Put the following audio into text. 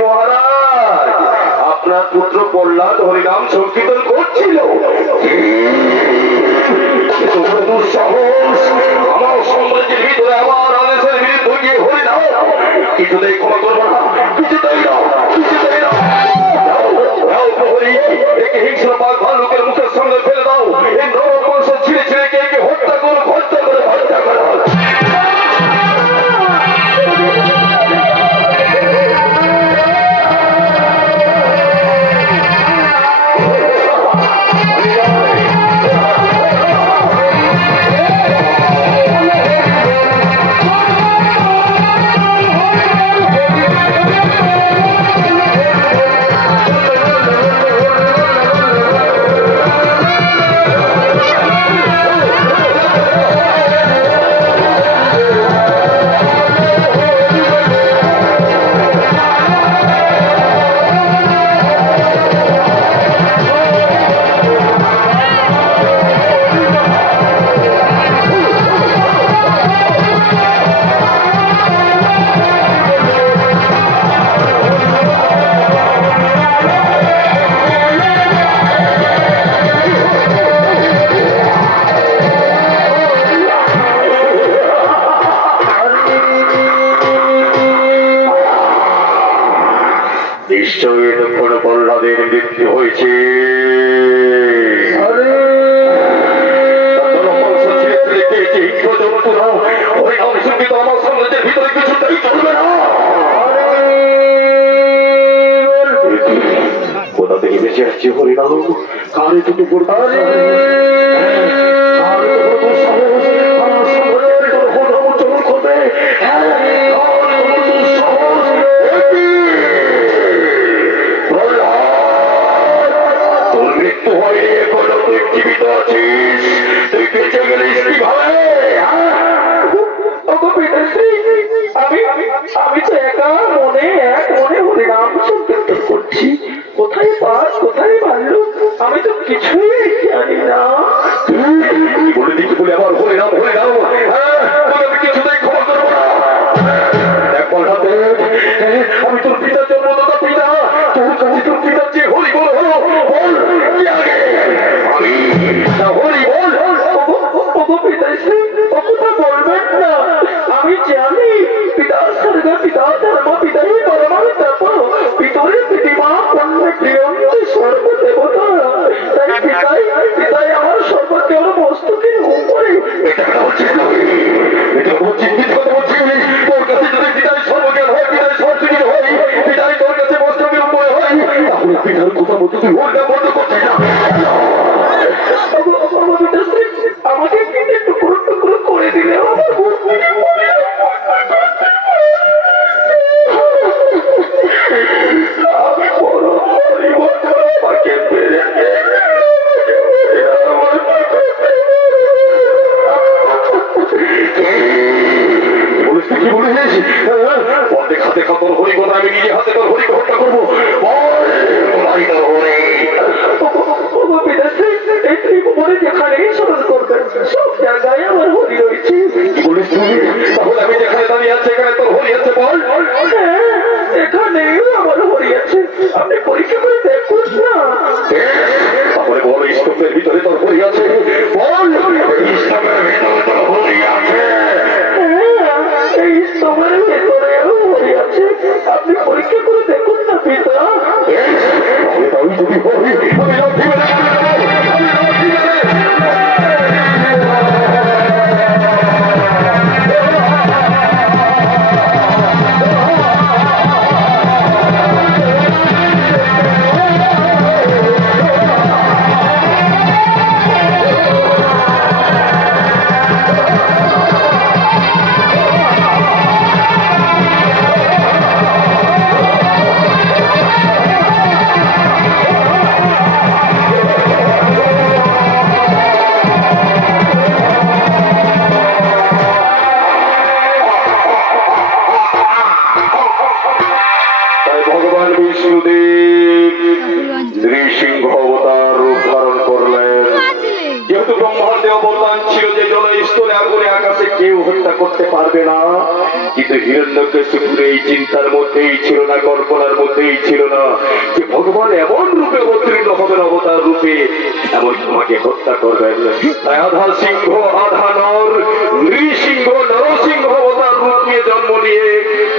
মহারাজ, আপনার পুত্র প্রহ্লাদ হরিনাম সংকীর্তন করছিল। দুঃসাহস, আমার সাম্রাজ্যের ভিতরে আমার আদেশের বিরুদ্ধে গিয়ে হরিনাম কিছুতেই ক্ষমা করবো না, কিছুতেই না, কিছুতেই না। একে হিংস্র বাঘ ভাল্লুকের মুখের সামনে ফেলে দাও। এই নরকংস ছিঁড়ে ছিঁড়ে কে হত্যা করো, হত্যা করে হত্যা করো। নিশ্চয়ই কোন প্রহ্লাদের মৃত্যু হয়েছে। কোথা থেকে বেঁচে আসছে হরিনাম? কারে দুটো করতে করবে? তোর মৃত্যু হয়নি, এখনো তুই জীবিত আছিস। তুই বেঁচে গেলিস কিভাবে? আমি তো একা মনে এক মনে হরিনাম সংকীর্তন করছি। কোথায় পাস, কোথায় মারলো, আমি তো কিছুই জানি না। বলে দিচ্ছি বলে আবার হরিনাম হরিনাম, আমি কিছুতেই ক্ষমা করবো না। আমি তোর পিতার জন্মদাতা পিতা, তোর কাছে তোর পিতার যে হরি বল হলো, বল কি আগে আমি হরি বল। পিতাশ্রী, কথা বলবেন না। আমি জানি পিতা স্বর্গ, পিতা ধর্ম, পিতাই পরমাত্ম, পিতরে প্রতিমা পণ্য প্রিয়ন্ত সর্বদেবতা। তাই পিতাই আমার সর্বদেব মস্তকের উপরে। এটা উচিত নয়, এটা উচিত কথা বলছি। তোর কাছে যদি পিতাই সর্বজ্ঞান হয়, পিতাই সর্বজ্ঞ হয়, পিতাই তোর কাছে মস্তকের উপরে হয়, তাহলে পিতার কথা মতো তুই হরিনাম বন্ধ করছিস না। আমাকে টুকরো টুকরো করে দিলে আমার দেখা তোর হরি কথা, আমি নিজে হাতে তোর হরিকে হত্যা করবো। যেখানেই স্মরণ করবেন সব জায়গায় আমার হরি রয়েছে। বলিস তুই? তাহলে আমি যেখানে দাঁড়িয়ে আছে এখানে তোর হরি আছে, বল। এখানেও আমার হরি আছে, আপনি পরীক্ষা করে দেখুন না। তাহলে বল, স্তম্ভের ভিতরে তোর হরি আছে, বল। স্তম্ভের ভিতরে তোর হরি আছে? এই স্তম্ভের ভেতরেও হরি আছে, আপনি পরীক্ষা করে দেখুন না পিতা। আমি যদি হরি, আমি লাঠি মেরে নৃসিংহ অবতার রূপ ধারণ করলেন। যেহেতু ব্রহ্মাণ্ডে অবদান ছিল যে জলে স্থলে আগুনে আকাশে কেউ হত্যা করতে পারবে না। কিন্তু হিরণ্যকশিপুর এই চিন্তার মধ্যেই ছিল না, কল্পনার মধ্যেই ছিল না যে ভগবান এমন রূপে অবতীর্ণ হবেন, অবতার রূপে এমন তোমাকে হত্যা করবেন। তাই আধা সিংহ আধা নর